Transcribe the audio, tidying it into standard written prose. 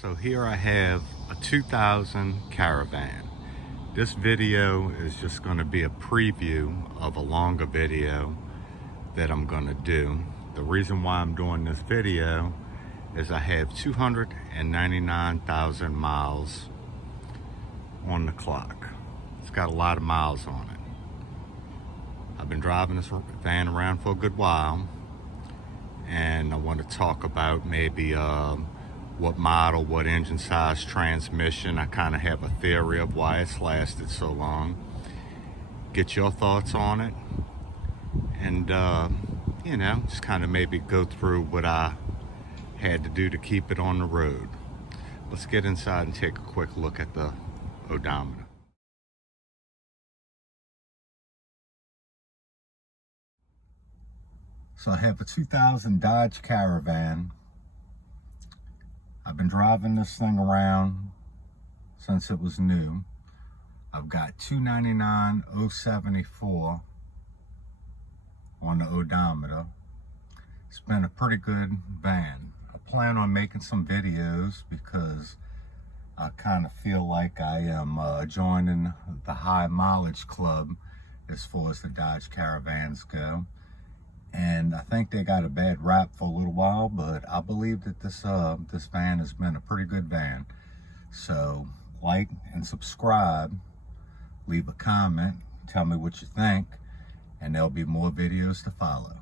So here I have a 2000 Caravan. This video is just going to be a preview of a longer video that I'm going to do. The reason why I'm doing this video is I have 299,000 miles on the clock. It's got a lot of miles on it. I've been driving this van around for a good while, and I want to talk about maybe what model, what engine size, transmission. I kind of have a theory of why it's lasted so long. Get your thoughts on it, and you know, just kind of maybe go through what I had to do to keep it on the road. Let's get inside and take a quick look at the odometer. So I have a 2000 Dodge Caravan. I've been driving this thing around since it was new. I've got 299,074 on the odometer. It's been a pretty good van. I plan on making some videos because I kind of feel like I am joining the high mileage club as far as the Dodge Caravans go. And I think they got a bad rap for a little while, but I believe that this van has been a pretty good van. So like and subscribe, leave a comment, tell me what you think, and there'll be more videos to follow.